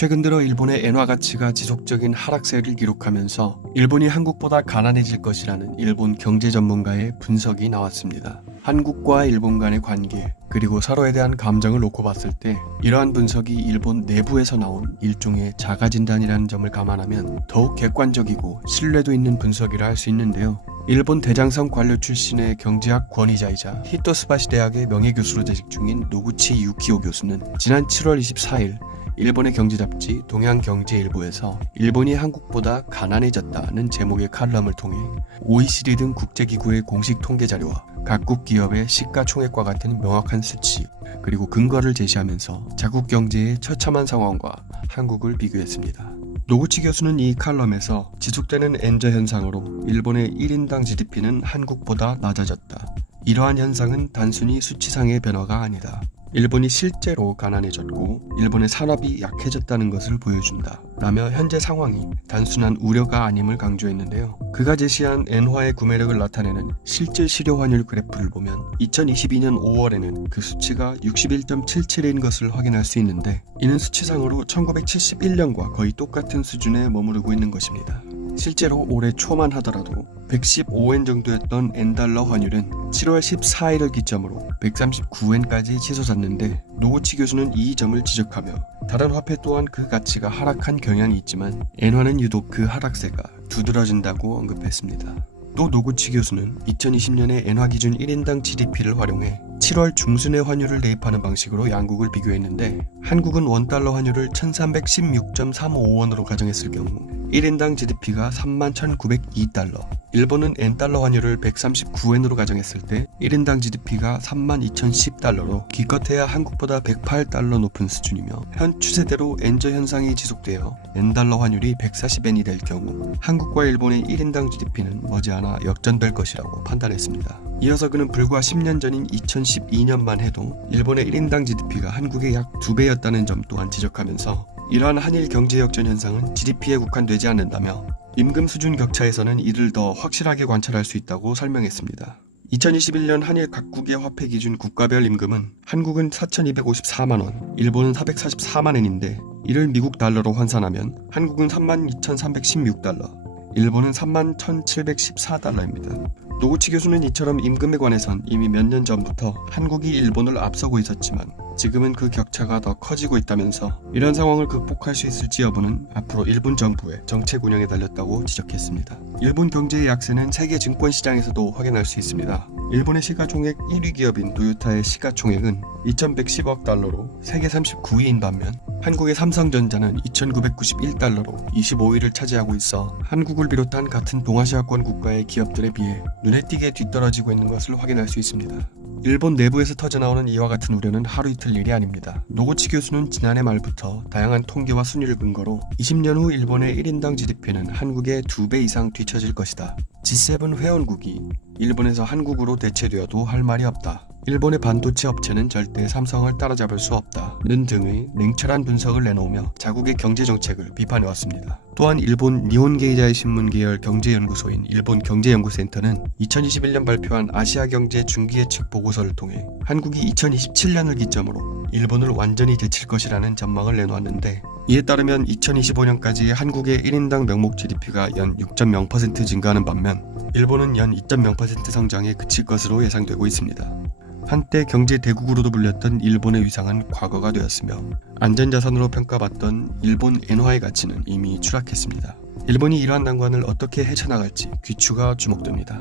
최근 들어 일본의 엔화 가치가 지속적인 하락세를 기록하면서 일본이 한국보다 가난해질 것이라는 일본 경제 전문가의 분석이 나왔습니다. 한국과 일본 간의 관계, 그리고 서로에 대한 감정을 놓고 봤을 때 이러한 분석이 일본 내부에서 나온 일종의 자가진단이라는 점을 감안하면 더욱 객관적이고 신뢰도 있는 분석이라 할 수 있는데요. 일본 대장성 관료 출신의 경제학 권위자이자 히토스바시 대학의 명예교수로 재직 중인 노구치 유키오 교수는 지난 7월 24일 일본의 경제 잡지 동양경제일보에서 일본이 한국보다 가난해졌다는 제목의 칼럼을 통해 OECD 등 국제기구의 공식 통계 자료와 각국 기업의 시가총액과 같은 명확한 수치, 그리고 근거를 제시하면서 자국 경제의 처참한 상황과 한국을 비교했습니다. 노구치 교수는 이 칼럼에서 지속되는 엔저 현상으로 일본의 1인당 GDP는 한국보다 낮아졌다. 이러한 현상은 단순히 수치상의 변화가 아니다. 일본이 실제로 가난해졌고 일본의 산업이 약해졌다는 것을 보여준다 라며 현재 상황이 단순한 우려가 아님을 강조했는데요. 그가 제시한 엔화의 구매력을 나타내는 실질 실효 환율 그래프를 보면 2022년 5월에는 그 수치가 61.77인 것을 확인할 수 있는데, 이는 수치상으로 1971년과 거의 똑같은 수준에 머무르고 있는 것입니다. 실제로 올해 초만 하더라도 115엔 정도였던 엔달러 환율은 7월 14일을 기점으로 139엔까지 치솟았는데, 노구치 교수는 이 점을 지적하며 다른 화폐 또한 그 가치가 하락한 경향이 있지만 엔화는 유독 그 하락세가 두드러진다고 언급했습니다. 또 노구치 교수는 2020년에 엔화 기준 1인당 GDP를 활용해 7월 중순의 환율을 대입하는 방식으로 양국을 비교했는데, 한국은 원달러 환율을 1316.35원으로 가정했을 경우 1인당 GDP가 31,902달러, 일본은 엔달러 환율을 139엔으로 가정했을 때 1인당 GDP가 32,010달러로 기껏해야 한국보다 108달러 높은 수준이며, 현 추세대로 엔저 현상이 지속되어 엔달러 환율이 140엔이 될 경우 한국과 일본의 1인당 GDP는 머지않아 역전될 것이라고 판단했습니다. 이어서 그는 불과 10년 전인 2012년만 해도 일본의 1인당 GDP가 한국의 약 2배였다는 점 또한 지적하면서 이러한 한일 경제 역전 현상은 GDP에 국한되지 않는다며 임금 수준 격차에서는 이를 더 확실하게 관찰할 수 있다고 설명했습니다. 2021년 한일 각국의 화폐 기준 국가별 임금은 한국은 4,254만원, 일본은 444만엔인데 이를 미국 달러로 환산하면 한국은 32,316달러, 일본은 31,714달러입니다. 노구치 교수는 이처럼 임금에 관해선 이미 몇 년 전부터 한국이 일본을 앞서고 있었지만 지금은 그 격차가 더 커지고 있다면서 이런 상황을 극복할 수 있을지 여부는 앞으로 일본 정부의 정책 운영에 달렸다고 지적했습니다. 일본 경제의 약세는 세계 증권시장에서도 확인할 수 있습니다. 일본의 시가총액 1위 기업인 도요타의 시가총액은 2,110억 달러로 세계 39위인 반면 한국의 삼성전자는 2,991달러로 25위를 차지하고 있어 한국을 비롯한 같은 동아시아권 국가의 기업들에 비해 눈에 띄게 뒤떨어지고 있는 것을 확인할 수 있습니다. 일본 내부에서 터져나오는 이와 같은 우려는 하루 이틀 일이 아닙니다. 노구치 교수는 지난해 말부터 다양한 통계와 순위를 근거로 20년 후 일본의 1인당 GDP는 한국의 2배 이상 뒤처질 것이다. G7 회원국이 일본에서 한국으로 대체되어도 할 말이 없다. 일본의 반도체 업체는 절대 삼성을 따라잡을 수 없다는 등의 냉철한 분석을 내놓으며 자국의 경제 정책을 비판해왔습니다. 또한 일본 니혼게이자이 신문 계열 경제연구소인 일본 경제연구센터는 2021년 발표한 아시아 경제 중기 예측 보고서를 통해 한국이 2027년을 기점으로 일본을 완전히 제칠 것이라는 전망을 내놓았는데, 이에 따르면 2025년까지 한국의 1인당 명목 GDP가 연 6.0% 증가하는 반면 일본은 연 2.0% 성장에 그칠 것으로 예상되고 있습니다. 한때 경제 대국으로도 불렸던 일본의 위상은 과거가 되었으며 안전자산으로 평가받던 일본 엔화의 가치는 이미 추락했습니다. 일본이 이러한 난관을 어떻게 헤쳐나갈지 귀추가 주목됩니다.